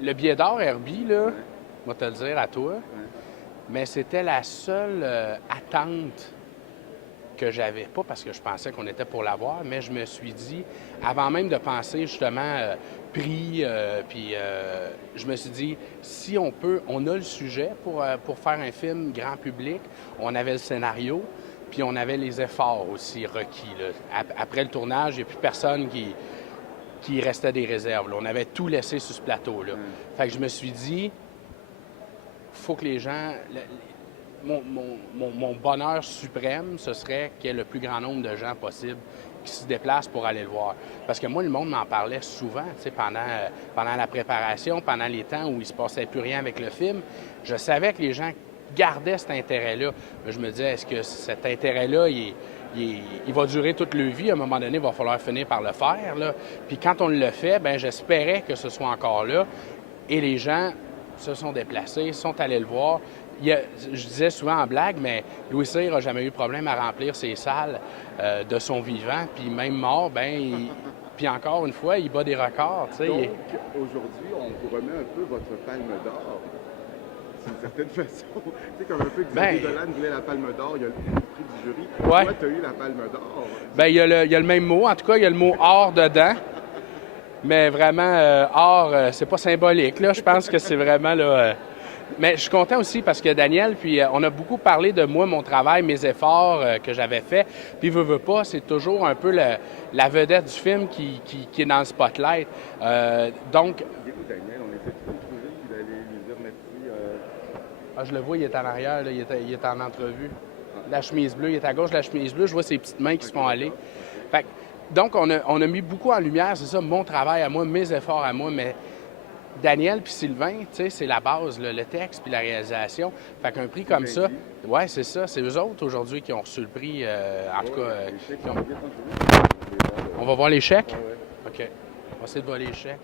Le billet d'or Herbie, là, Ouais, je vais te le dire à toi, ouais. mais c'était la seule attente que j'avais. Pas parce que je pensais qu'on était pour l'avoir, mais je me suis dit, avant même de penser justement prix, puis je me suis dit, si on peut, on a le sujet pour faire un film grand public, on avait le scénario, puis on avait les efforts aussi requis. Là. Après le tournage, il n'y a plus personne qui restait des réserves. Là. On avait tout laissé sur ce plateau-là. Ouais. Fait que je me suis dit, faut que les gens. Mon bonheur suprême, ce serait qu'il y ait le plus grand nombre de gens possible qui se déplacent pour aller le voir. Parce que moi, le monde m'en parlait souvent, tu sais, pendant la préparation, pendant les temps où il ne se passait plus rien avec le film. Je savais que les gens gardaient cet intérêt-là. Je me disais, est-ce que cet intérêt-là, il va durer toute leur vie? À un moment donné, il va falloir finir par le faire. Là. Puis quand on le fait, bien, j'espérais que ce soit encore là. Et les gens se sont déplacés, sont allés le voir. Je disais souvent en blague, mais Louis Cyr n'a jamais eu de problème à remplir ses salles de son vivant, puis même mort, puis encore une fois, il bat des records. Tu sais, Donc, aujourd'hui, on vous remet un peu votre palme d'or, d'une certaine façon. Tu sais, comme un peu Xavier Dolan voulait la palme d'or, il y a le prix du jury. Ouais. Toi, tu as eu la palme d'or. Il y a le même mot, en tout cas, il y a le mot « or » dedans. Mais vraiment, or, c'est pas symbolique, là. Je pense que c'est vraiment, là... Mais je suis content aussi parce que Daniel, puis on a beaucoup parlé de moi, mon travail, mes efforts que j'avais faits. Puis veux pas, c'est toujours un peu la vedette du film qui est dans le spotlight. Donc... Daniel, on essaie de le trouver, puis d'aller lui dire merci. Ah, je le vois, il est en arrière, là, il est en entrevue. La chemise bleue, il est à gauche de la chemise bleue. Je vois ses petites mains qui se font aller. Fait que, donc, on a mis beaucoup en lumière, c'est ça, mon travail à moi, mes efforts à moi, mais Daniel puis Sylvain, tu sais, c'est la base, là, le texte puis la réalisation. Fait qu'un prix comme ça, ouais, c'est ça, c'est eux autres aujourd'hui qui ont reçu le prix, en tout cas. On va voir les chèques? OK. On va essayer de voir les chèques.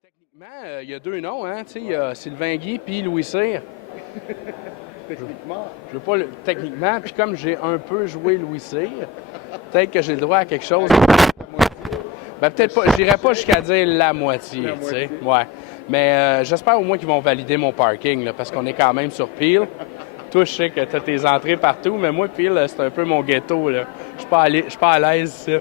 Techniquement, il y a deux noms, hein, tu sais, il y a Sylvain Guy puis Louis Cyr. Techniquement. Je veux pas techniquement, puis comme j'ai un peu joué Louis Cyr, peut-être que j'ai le droit à quelque chose. Ben, peut-être pas, je dirais pas jusqu'à dire la moitié, tu sais. Ouais. Mais j'espère au moins qu'ils vont valider mon parking, là, parce qu'on est quand même sur Peel. Toi, je sais que tu as tes entrées partout, mais moi, Peel, c'est un peu mon ghetto, là. Je suis pas à l'aise ici.